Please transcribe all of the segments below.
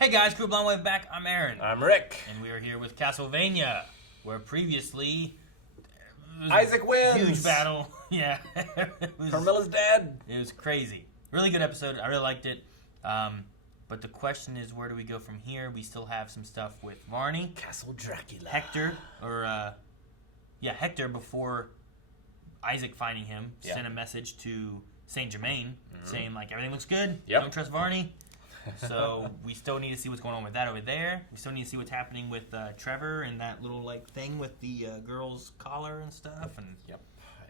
Hey guys, Crew Blonde Wave back. I'm Aaron. I'm Rick. And we are here with Castlevania, where previously... Isaac wins! Huge battle. Yeah. Carmella's dad. It was crazy. Really good episode. I really liked it. But the question is, where do we go from here? We still have some stuff with Varney. Castle Dracula. Hector, Hector, before Isaac finding him, sent a message to Saint Germain saying, like, everything looks good. Yep. Don't trust Varney. So we still need to see what's going on with that over there. We still need to see what's happening with Trevor and that little like thing with the girl's collar and stuff. And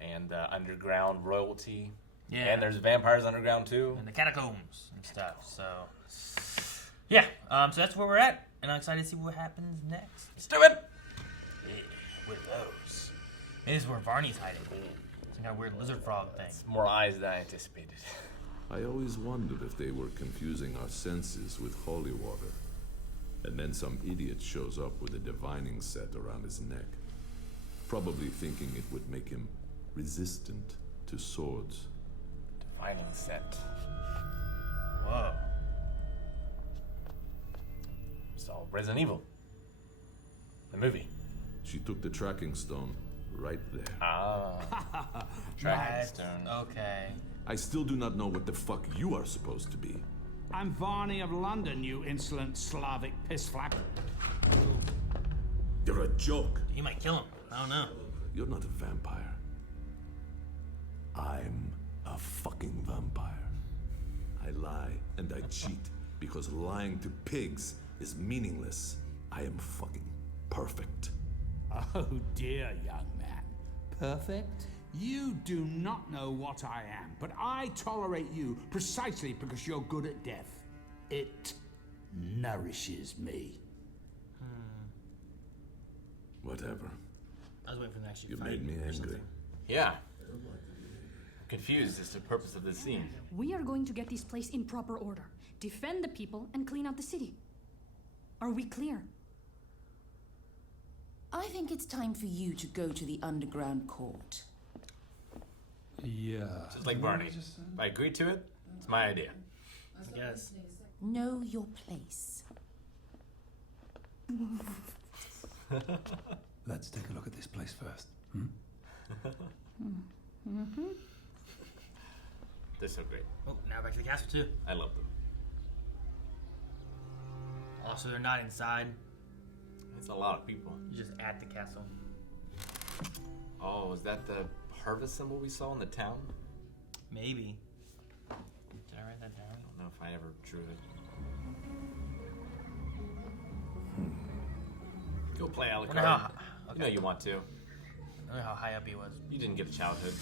And underground royalty. Yeah. And there's vampires underground too. And the Catacombs and stuff. So yeah. So that's where we're at, and I'm excited to see what happens next. Let's do it. Yeah, with those. This is where Varney's hiding. Some kind of weird lizard frog thing. It's more eyes than I anticipated. I always wondered if they were confusing our senses with holy water. And then some idiot shows up with a divining set around his neck, probably thinking it would make him resistant to swords. Divining set. Whoa. So, Resident Evil. The movie. She took the tracking stone right there. Ah. Tracking stone. Okay. I still do not know what the fuck you are supposed to be. I'm Varney of London, you insolent Slavic pissflap. You're a joke. You might kill him. I don't know. You're not a vampire. I'm a fucking vampire. I lie and I cheat because lying to pigs is meaningless. I am fucking perfect. Oh dear, young man. Perfect? You do not know what I am, but I tolerate you precisely because you're good at death. It nourishes me. Whatever. I was waiting for the next You fight made me or angry. something. Yeah. I'm confused as to the purpose of this scene. We are going to get this place in proper order, defend the people, and clean out the city. Are we clear? I think it's time for you to go to the underground court. Yeah. Just like Barney. If I agree to it, it's my idea. I guess. Know your place. Let's take a look at this place first. They're so great. Oh, now back to the castle too. I love them. Also, they're not inside. It's a lot of people. You're just at the castle. Oh, is that the harvest symbol we saw in the town? Maybe. Did I write that down? I don't know if I ever drew it. Go play Alucard. Wonder how, You know you want to. I wonder how high up he was. You didn't get a childhood.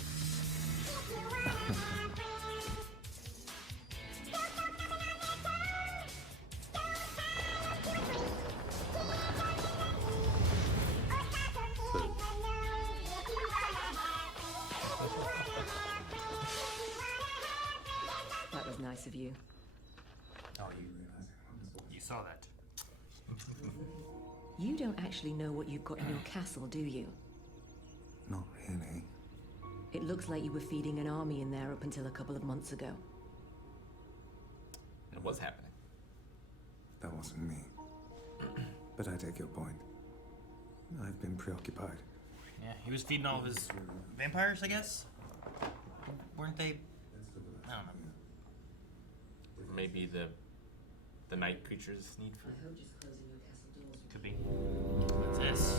That was nice of you. Oh, you saw that. You don't actually know what you've got in your castle, do you? Not really. It looks like you were feeding an army in there up until a couple of months ago. And what's happening? That wasn't me. But I take your point. I've been preoccupied. Yeah, he was feeding all of his vampires, I guess? Weren't they? I don't know. Maybe the night creatures need food. Could be. What's this?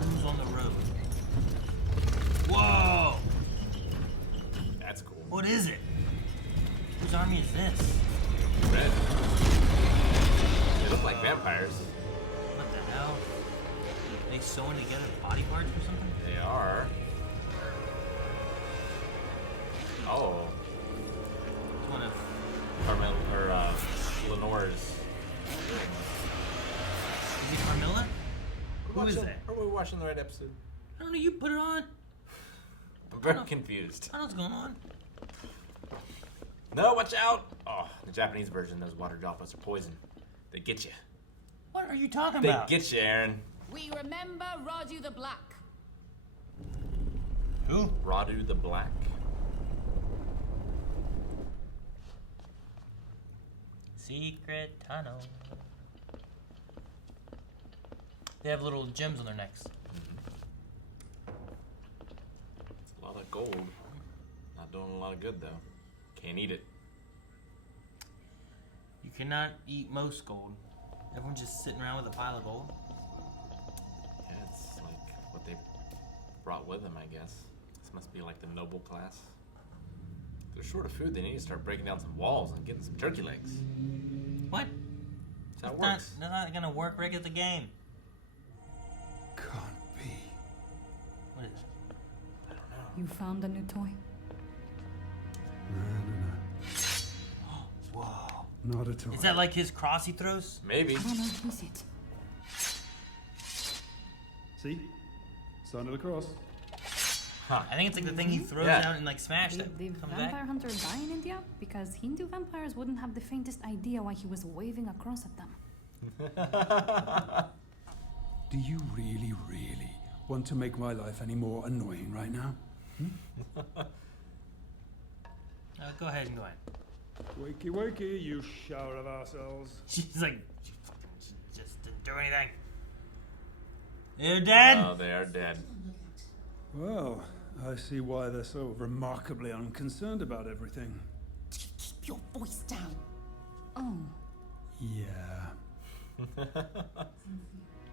Who's on the road? Whoa! That's cool. What is it? Whose army is this? Red. They look like vampires. What the hell? Are they sewing together body parts or something? They are. Oh. It's one of... Carmel or Lenore's. Is it Carmilla? Who is that? Are we watching the right episode? I don't know, you put it on. I'm very confused. I don't know what's going on. No, watch out! Oh, the Japanese version, those water droplets are poison. They get you. What are you talking They about? get you, Aaron. We remember Radu the Black. Who? Radu the Black. Secret tunnel. They have little gems on their necks. It's a lot of gold. Not doing a lot of good, though. Can't eat it. You cannot eat most gold. Everyone's just sitting around with a pile of gold. Yeah, it's like what they brought with them, I guess. This must be like the noble class. If they're short of food, they need to start breaking down some walls and getting some turkey legs. What? That's how it That's works. not gonna work right at the game. Can't be. What is it? I don't know. You found a new toy? Whoa. Not at all. Is that like his cross he throws? Maybe. I don't know. Who's it? See? Sign of the cross. Huh. I think it's like the thing he throws Yeah. out and like smashed it. Did the Comes vampire back. hunter die in India? Because Hindu vampires wouldn't have the faintest idea why he was waving a cross at them. Do you really, really want to make my life any more annoying right now? Go ahead and go ahead. Wakey, wakey, you shower of ourselves. She's like, she just didn't do anything. They're dead. Oh, they are dead. Well, I see why they're so remarkably unconcerned about everything. Keep your voice down. Oh, Yeah.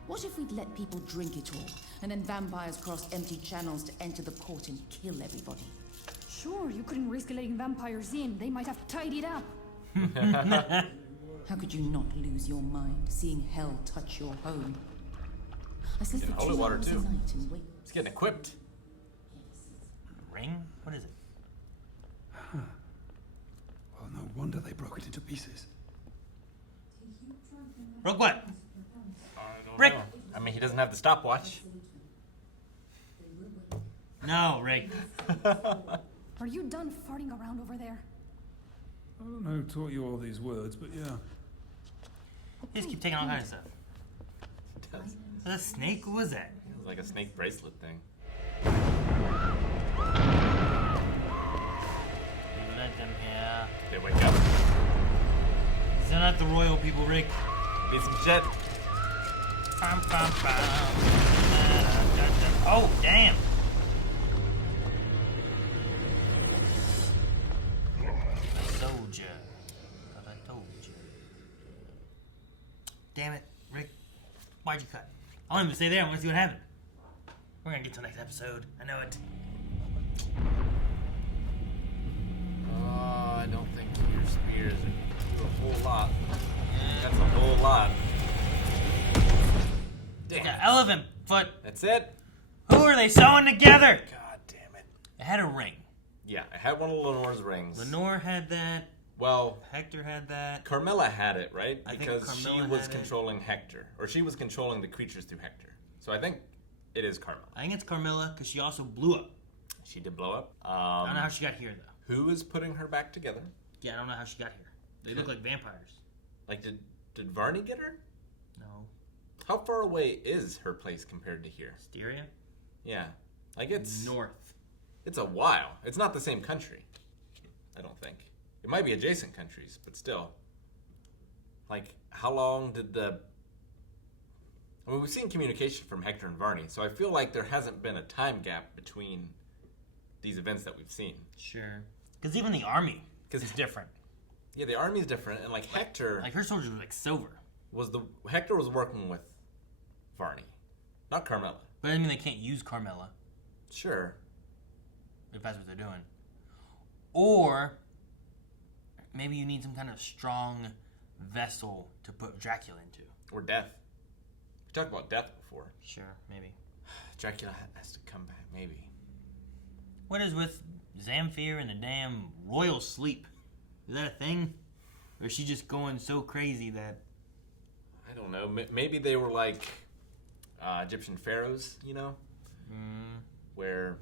What if we'd let people drink it all, and then vampires cross empty channels to enter the port and kill everybody? sure. You couldn't risk letting vampires in. They might have tidied up. How could you not lose your mind, seeing hell touch your home? I sleep Yeah, for holy 2 water hours too. a night and wake. He's getting equipped. Ring? What is it? Well, no wonder they broke it into pieces. Broke what? I don't Rick! know. I mean, he doesn't have the stopwatch. No, Rick. Are you done farting around over there? I don't know who taught you all these words, but yeah. You just keep taking all kinds of stuff. It does. Is that a snake? What was that? It's like a snake bracelet thing. Let them here. They wake up. They're not the royal people, Rick. Need some jet. Bum, bum, bum. Oh, damn. I told ya. Thought I told you. Damn it, Rick. Why'd you cut? I want him to stay there. I want to see what happened. We're gonna get to the next episode. I know it. Oh, I don't think your spears do a whole lot. That's a whole lot. Damn. Yeah, elephant foot. That's it? Who are they sewing together? God damn it. It had a ring. Yeah, I had one of Lenore's rings. Lenore had that. Well, Hector had that. Carmilla had it, right? I think Because she Carmilla was had it. controlling Hector. Or she was controlling the creatures through Hector. So I think it is Carmilla. I think it's Carmilla because she also blew up. She did blow up. I don't know how she got here though. Who is putting her back together? Yeah, I don't know how she got here. They look like vampires. Like, did Varney get her? No. How far away is her place compared to here? Styria? Yeah. Like, it's... North. It's a while. It's not the same country. I don't think. It might be adjacent countries, but still. Like, how long did the... I mean, we've seen communication from Hector and Varney, so I feel like there hasn't been a time gap between these events that we've seen. Sure. Because even the army is different. Yeah, the army's different, and like Hector Like her soldiers were like silver. Hector was working with Varney, not Carmilla. But I mean, they can't use Carmilla Sure. if that's what they're doing. Or maybe you need some kind of strong vessel to put Dracula into. Or death. We talked about death before. Sure, maybe. Dracula has to come back, maybe. What is with Zamfir and the damn royal sleep? Is that a thing? Or is she just going so crazy that... I don't know. Maybe they were like Egyptian pharaohs, you know? Where,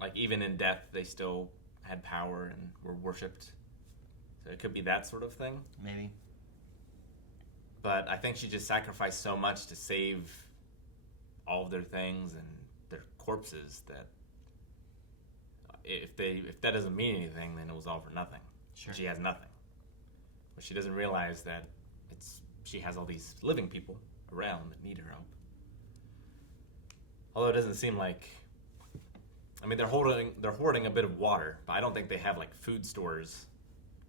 like, even in death, they still had power and were worshipped. So it could be that sort of thing. Maybe. But I think she just sacrificed so much to save all of their things and their corpses that if that doesn't mean anything, then it was all for nothing. Sure. She has nothing. But she doesn't realize that she has all these living people around that need her help. Although it doesn't seem like... I mean, they're hoarding a bit of water, but I don't think they have, like, food stores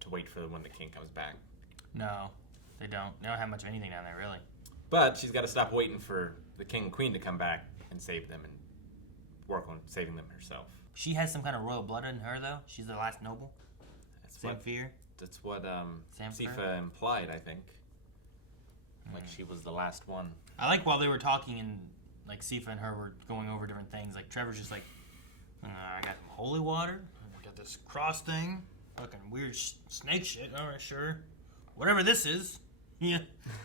to wait for when the king comes back. No, they don't. They don't have much of anything down there, really. But she's got to stop waiting for the king and queen to come back and save them and work on saving them herself. She has some kind of royal blood in her, though. She's the last noble. Zamfir. That's what Zamfir? Sifa implied, I think. Like she was the last one. I like while they were talking and like Sifa and her were going over different things. Like Trevor's just like, I got some holy water. I got this cross thing. Fucking weird snake shit. All right, sure. Whatever this is. Yeah.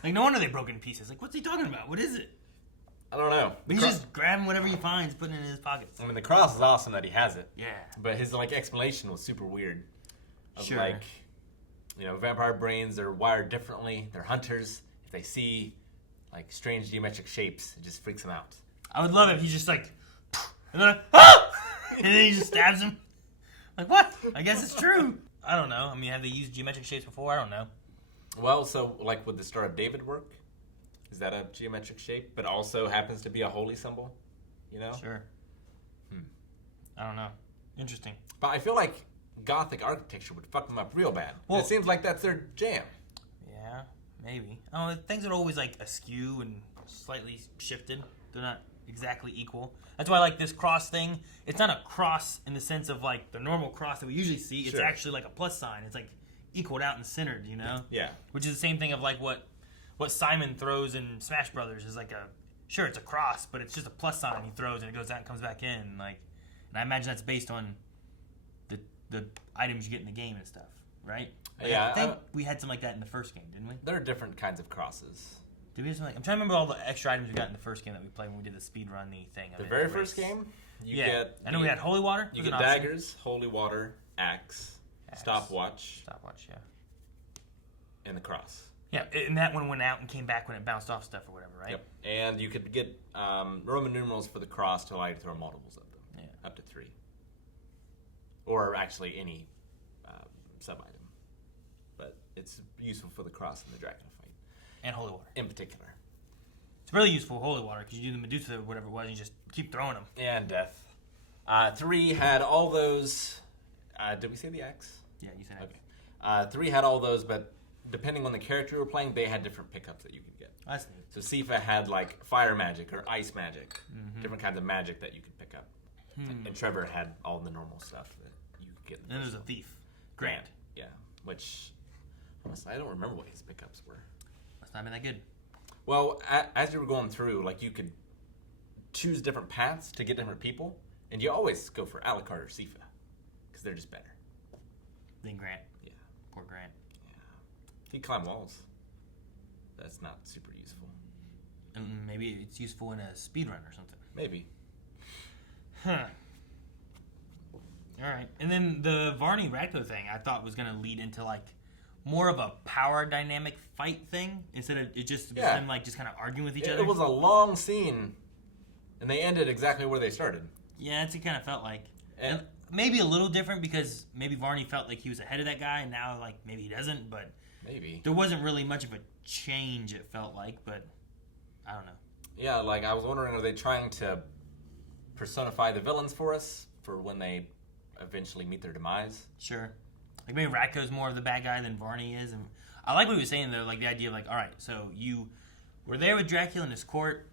Like no wonder they broke in pieces. Like what's he talking about? What is it? I don't know. But he's just grabbing whatever he finds, putting it in his pockets. I mean, the cross is awesome that he has it. Yeah. But his like explanation was super weird. Of Sure. like, you know, vampire brains are wired differently. They're hunters. If they see like strange geometric shapes, it just freaks them out. I would love it if he's just like, and then and then he just stabs him. Like what? I guess it's true. I don't know. I mean, have they used geometric shapes before? I don't know. Well, so like would the Star of David work? Is that a geometric shape, but also happens to be a holy symbol? You know? Sure. I don't know. Interesting. But I feel like Gothic architecture would fuck them up real bad. Well, it seems like that's their jam. Yeah, maybe. Oh, things are always like askew and slightly shifted. They're not exactly equal. That's why I like this cross thing. It's not a cross in the sense of like the normal cross that we usually see. It's Sure. actually like a plus sign. It's like equaled out and centered, you know? Yeah. Which is the same thing of like what Simon throws in Smash Brothers is like sure, it's a cross, but it's just a plus sign he throws and it goes out and comes back in. Like, and I imagine that's based on the items you get in the game and stuff, right? Like, Yeah, I think we had something like that in the first game, didn't we? There are different kinds of crosses. Did we have something? I'm trying to remember all the extra items we got in the first game that we played when we did the speed runny thing. The very first game, you yeah. get... I know we had holy water. You was get an option. daggers, holy water, axe, stopwatch, yeah. and the cross. Yeah, and that one went out and came back when it bounced off stuff or whatever, right? Yep. And you could get Roman numerals for the cross to allow you to throw multiples of them. Yeah. Up to 3. Or actually any sub-item. But it's useful for the cross and the Dracula fight. And holy water. In particular. It's really useful, holy water, because you do the Medusa or whatever it was, and you just keep throwing them. And death. 3 had all those... did we say the axe? Yeah, you said Okay. 3 had all those, but depending on the character you were playing, they had different pickups that you could get. That's neat. So Sifa had like fire magic or ice magic, different kinds of magic that you could pick up. And Trevor had all the normal stuff that you could get. And then there's a thief. Grant. Yeah, which honestly, I don't remember what his pickups were. Must not have been that good. Well, as you were going through, like you could choose different paths to get different people, and you always go for Alucard or Sifa because they're just better. Then Grant. Yeah. Poor Grant. He can climb walls. That's not super useful. Maybe it's useful in a speedrun or something. Maybe. Huh. Alright. And then the Varney Radko thing I thought was going to lead into like more of a power dynamic fight thing instead of it just them like just kind of arguing with each other. It was a long scene, and they ended exactly where they started. Yeah, that's what it kind of felt like. And maybe a little different because maybe Varney felt like he was ahead of that guy, and now like maybe he doesn't, but maybe there wasn't really much of a change, it felt like, but I don't know. Yeah, like I was wondering, are they trying to personify the villains for us for when they eventually meet their demise? Sure. Like maybe Ratko's more of the bad guy than Varney is. And I like what he was saying though, like the idea of like, all right, so you were there with Dracula in his court.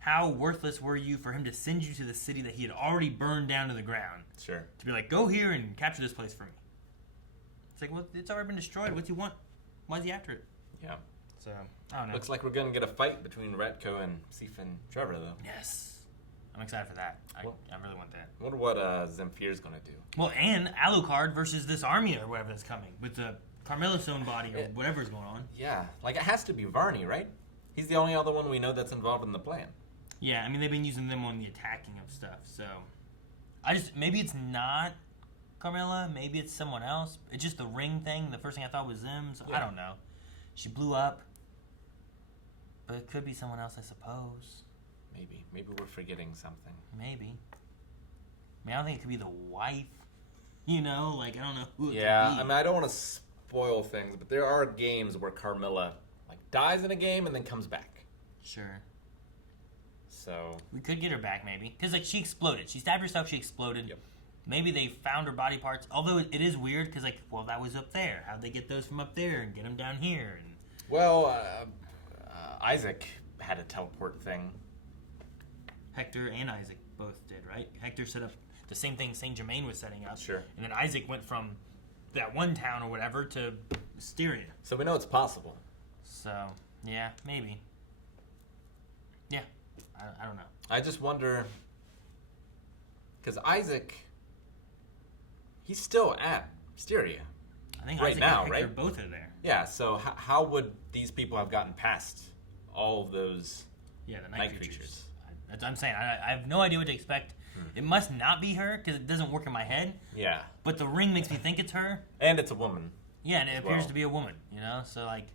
How worthless were you for him to send you to the city that he had already burned down to the ground? Sure. To be like, go here and capture this place for me. It's like, well, it's already been destroyed. What do you want? Why is he after it? Yeah. So, I don't know. Looks like we're going to get a fight between Ratko and Sifa and Trevor, though. Yes. I'm excited for that. I really want that. I wonder what Zamfir's going to do. Well, and Alucard versus this army or whatever that's coming with the Carmilla Stone body or whatever's going on. Yeah. Like, it has to be Varney, right? He's the only other one we know that's involved in the plan. Yeah, I mean, they've been using them on the attacking of stuff, so... maybe it's not Carmilla, maybe it's someone else. It's just the ring thing. The first thing I thought was them, so I don't know. She blew up. But it could be someone else, I suppose. Maybe. Maybe we're forgetting something. Maybe. I mean, I don't think it could be the wife. You know, like, I don't know who it could be. I mean, I don't want to spoil things, but there are games where Carmilla like dies in a game and then comes back. Sure. So We could get her back, maybe. Because, like, she exploded. She stabbed herself, she exploded. Yep. Maybe they found her body parts. Although it is weird, because, like, well, that was up there. How'd they get those from up there and get them down here? And well, Isaac had a teleport thing. Hector and Isaac both did, right? Hector set up the same thing Saint Germain was setting up. Sure. And then Isaac went from that one town or whatever to Mysteria. So we know it's possible. So, yeah, maybe. Yeah, I don't know. I just wonder, because Isaac, he's still at Mysteria. I think Right Isaac now, and Hector right? both are there. Yeah, so how would these people have gotten past all of those Yeah, the night night creatures? creatures. That's what I'm saying. I have no idea what to expect. It must not be her because it doesn't work in my head. Yeah. But the ring makes me think it's her. And it's a woman, Yeah, and it As appears well. to be a woman. You know, so like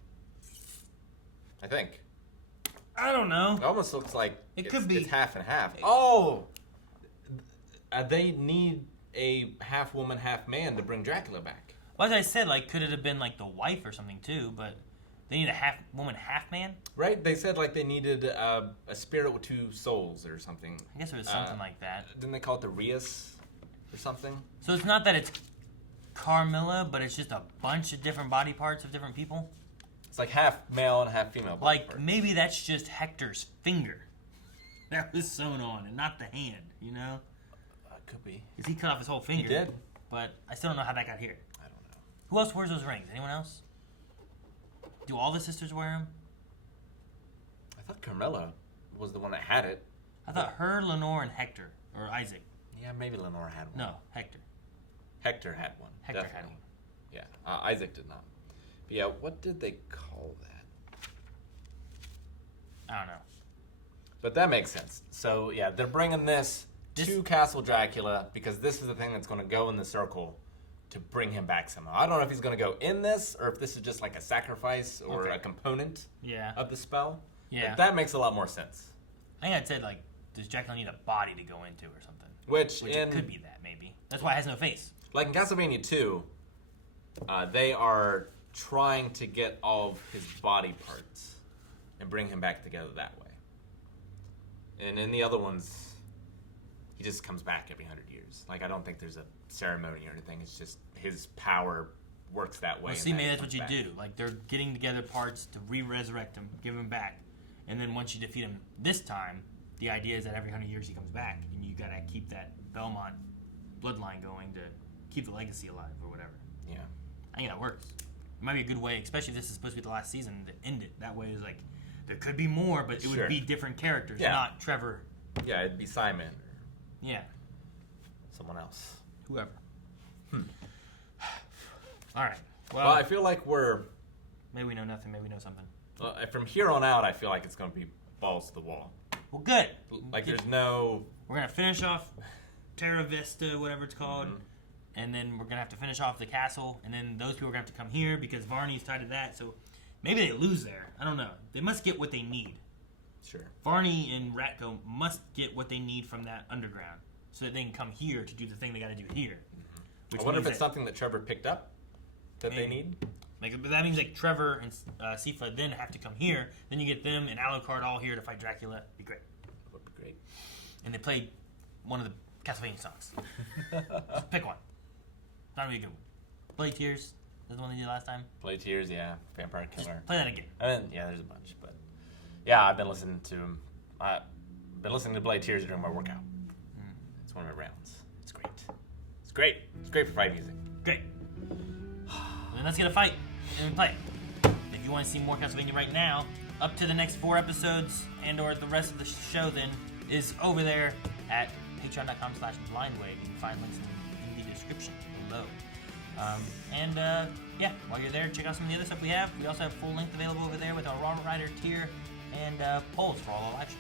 I think. I don't know. It almost looks like It it's, could be. it's half and half. Oh! They need a half woman, half man to bring Dracula back. Well, as I said, like could it have been like the wife or something too? But they need a half woman, half man. Right? They said like they needed a spirit with two souls or something. I guess it was something like that. Didn't they call it the Rias or something? So it's not that it's Carmilla, but it's just a bunch of different body parts of different people. It's like half male and half female. Like parts. maybe that's just Hector's finger that was sewn on, and not the hand. You know, Could be. because he cut off his whole finger. He did. But I still don't know how that got here. I don't know. Who else wears those rings? Anyone else? Do all the sisters wear them? I thought Carmilla was the one that had it. I thought her, Lenore, and Hector, or Isaac. Yeah, maybe Lenore had one. No, Hector. Hector had one. Hector had definitely. one. Yeah, Isaac did not. But yeah, what did they call that? I don't know. But that makes sense. So yeah, they're bringing this to Castle Dracula because this is the thing that's going to go in the circle to bring him back somehow. I don't know if he's going to go in this or if this is just like a sacrifice or Okay. a component Yeah. of the spell. Yeah. But that makes a lot more sense. I think I'd said, like, does Dracula need a body to go into or something? Which Which in it could be that, maybe. That's why it has no face. like in Castlevania 2, they are trying to get all of his body parts and bring him back together that way. And in the other ones, he just comes back every 100 years. Like, I don't think there's a ceremony or anything. It's just his power works that way. Well, and see, then maybe he that's what comes you back. do. Like, they're getting together parts to re-resurrect him, give him back. And then once you defeat him this time, the idea is that every 100 years he comes back. And you gotta keep that Belmont bloodline going to keep the legacy alive or whatever. Yeah. I think that works. It might be a good way, especially if this is supposed to be the last season, to end it. That way it's like, there could be more, but it Sure. would be different characters, Yeah. not Trevor. Yeah, it'd be Simon or Yeah, someone else. whoever. All right. Well, I feel like we're... Maybe we know nothing, maybe we know something. from here on out, I feel like it's going to be balls to the wall. Well, good. Like, there's no... We're going to finish off Terra Vista, whatever it's called, and then we're going to have to finish off the castle, and then those people are going to have to come here because Varney's tied to that, so maybe they lose there. I don't know. They must get what they need. Sure. Varney and Ratko must get what they need from that underground so that they can come here to do the thing they got to do here. Which I wonder if means it's that- something that Trevor picked up that they Maybe. need. Like, but that means like Trevor and Sifa then have to come here. Then you get them and Alucard all here to fight Dracula. Be great. That would be great. And they played one of the Castlevania songs. Just pick one. That'd be a good one. Blade Tears. That's the one they did last time. Blade Tears, yeah. Vampire Just Killer. play that again. Yeah, there's a bunch, but yeah, I've been listening to him. I've been listening to Blade Tears during my workout. It's one of my rounds. It's great. It's great. It's great for fight music. Great. Then let's get a fight and play. If you want to see more Castlevania right now, up to the next 4 episodes and or the rest of the show then is over there at patreon.com/blindwave. You can find links in the description below. Yeah, while you're there, check out some of the other stuff we have. We also have full length available over there with our Raw Rider tier and polls for all the live shows.